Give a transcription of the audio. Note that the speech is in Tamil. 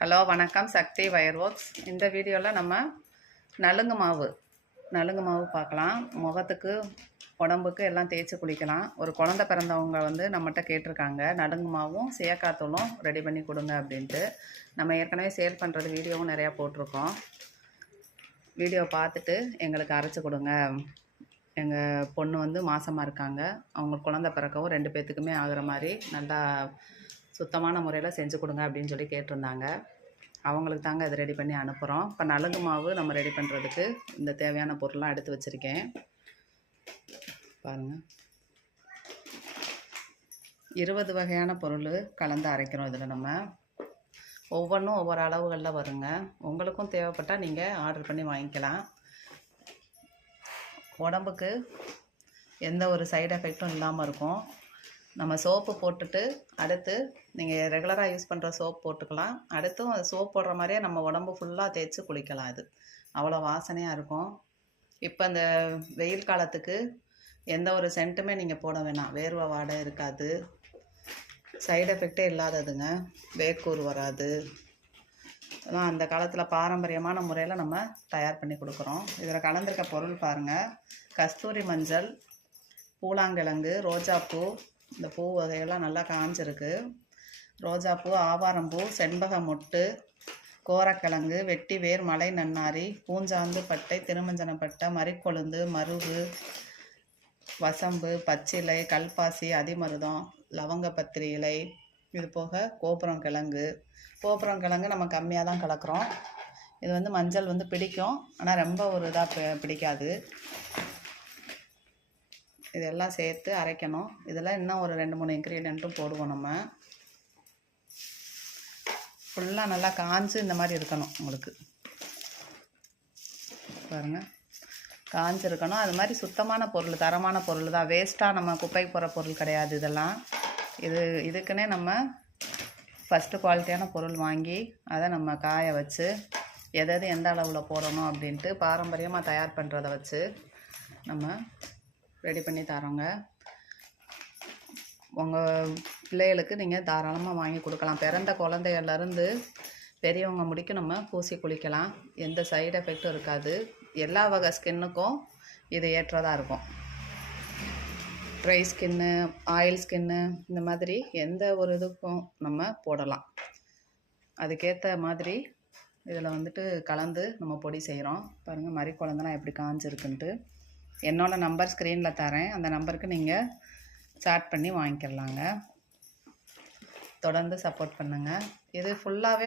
ஹலோ வணக்கம், சக்தி வயர் ஒர்க்ஸ். இந்த வீடியோவில் நம்ம நலுங்கு மாவு பார்க்கலாம். முகத்துக்கு உடம்புக்கு எல்லாம் தேய்ச்சி குளிக்கலாம். ஒரு குழந்தை பிறந்தவங்க நம்மகிட்ட கேட்டிருக்காங்க, நலுங்கு மாவும் சேக்காத்தூளும் ரெடி பண்ணி கொடுங்க அப்படின்ட்டு. நம்ம ஏற்கனவே சேல் பண்ணுறது வீடியோவும் நிறையா போட்டிருக்கோம். வீடியோ பார்த்துட்டு எங்களுக்கு அரைச்சி கொடுங்க. எங்கள் பொண்ணு மாசமாக இருக்காங்க, அவங்க குழந்தை பிறக்கவும் 2 பேர்த்துக்குமே ஆகிற மாதிரி நல்லா சுத்தமான முறையில் செஞ்சு கொடுங்க அப்படின்னு சொல்லி கேட்டிருந்தாங்க. அவங்களுக்கு தாங்க இதை ரெடி பண்ணி அனுப்புகிறோம். இப்போ நலுங்கு மாவு நம்ம ரெடி பண்ணுறதுக்கு இந்த தேவையான பொருள்லாம் எடுத்து வச்சுருக்கேன். பாருங்கள், 20 வகையான பொருள் கலந்து அரைக்கிறோம். இதில் நம்ம ஒவ்வொன்றும் ஒவ்வொரு அளவுகளில் வருங்க. உங்களுக்கும் தேவைப்பட்டால் நீங்கள் ஆர்டர் பண்ணி வாங்கிக்கலாம். உடம்புக்கு எந்த ஒரு சைடு எஃபெக்டும் இல்லாமல் இருக்கும். நம்ம சோப்பு போட்டுட்டு அடுத்து நீங்கள் ரெகுலராக யூஸ் பண்ணுற சோப் போட்டுக்கலாம். அடுத்தும் சோப் போடுற மாதிரியே நம்ம உடம்பு ஃபுல்லாக தேய்ச்சி குளிக்கலாம். இது அவ்வளோ வாசனையாக இருக்கும். இப்போ இந்த வெயில் காலத்துக்கு எந்த ஒரு சென்ட்டுமே நீங்கள் போட வேணாம். வேர்வை வாடை இருக்காது, சைடு எஃபெக்டே இல்லாததுங்க. வேர்க்கூர் வராது. அதான் அந்த காலத்தில் பாரம்பரியமான முறையில் நம்ம தயார் பண்ணி கொடுக்குறோம். இதில் கலந்துருக்க பொருள் பாருங்கள்: கஸ்தூரி மஞ்சள், பூலாங்கிழங்கு, ரோஜாப்பூ, இந்த பூ வகையெல்லாம் நல்லா காஞ்சிருக்கு. ரோஜாப்பூ, ஆவாரம்பூ, செண்பக மொட்டு, கோரக்கிழங்கு, வெட்டி வேர், மலை நன்னாரி, பூஞ்சாந்து பட்டை, திருமஞ்சனப்பட்டை, மறிக்கொழுந்து, மருவு, வசம்பு, பச்சிலை, கல்பாசி, அதிமருதம், லவங்கப்பத்திரி இலை, இது போக கோபுரம் கிழங்கு நம்ம கம்மியாக தான் கலக்கிறோம். இது மஞ்சள் பிடிக்கும், ஆனால் ரொம்ப ஒரு இதாக பிடிக்காது. இதெல்லாம் சேர்த்து அரைக்கணும். இதில் இன்னும் ஒரு 2-3 இன்க்ரீடியண்ட்டும் போடுவோம். நம்ம ஃபுல்லாக நல்லா காஞ்சு இந்த மாதிரி இருக்கணும். உங்களுக்கு பாருங்கள், காஞ்சு இருக்கணும். அது மாதிரி சுத்தமான பொருள், தரமான பொருள் தான். வேஸ்ட்டாக நம்ம குப்பைக்கு போகிற பொருள் கிடையாது. இதெல்லாம் இதுக்குன்னே நம்ம ஃபஸ்ட்டு குவாலிட்டியான பொருள் வாங்கி அதை நம்ம காய வச்சு எது எந்த அளவில் போடணும் அப்படின்ட்டு பாரம்பரியமாக தயார் பண்ணுறதை வச்சு நம்ம ரெடி பண்ணி தரோங்க. உங்கள் பிள்ளைகளுக்கு நீங்கள் தாராளமாக வாங்கி கொடுக்கலாம். பிறந்த குழந்தைகள்லேருந்து பெரியவங்க முடிக்கும் நம்ம பூசி குளிக்கலாம். எந்த சைடு எஃபெக்டும் இருக்காது. எல்லா வகை ஸ்கின்னுக்கும் இது ஏற்றதாக இருக்கும். ட்ரை ஸ்கின்னு, ஆயில் ஸ்கின்னு, இந்த மாதிரி எந்த ஒரு இதுக்கும் நம்ம போடலாம். அதுக்கேற்ற மாதிரி இதில் கலந்து நம்ம பொடி செய்கிறோம். பாருங்கள், மறி குழந்தெல்லாம் எப்படி காஞ்சிருக்குன்ட்டு. என்னோடய நம்பர் ஸ்க்ரீனில் தரேன். அந்த நம்பருக்கு நீங்கள் சாட் பண்ணி வாங்கிக்கலாங்க. தொடர்ந்து சப்போர்ட் பண்ணுங்கள். இது ஃபுல்லாகவே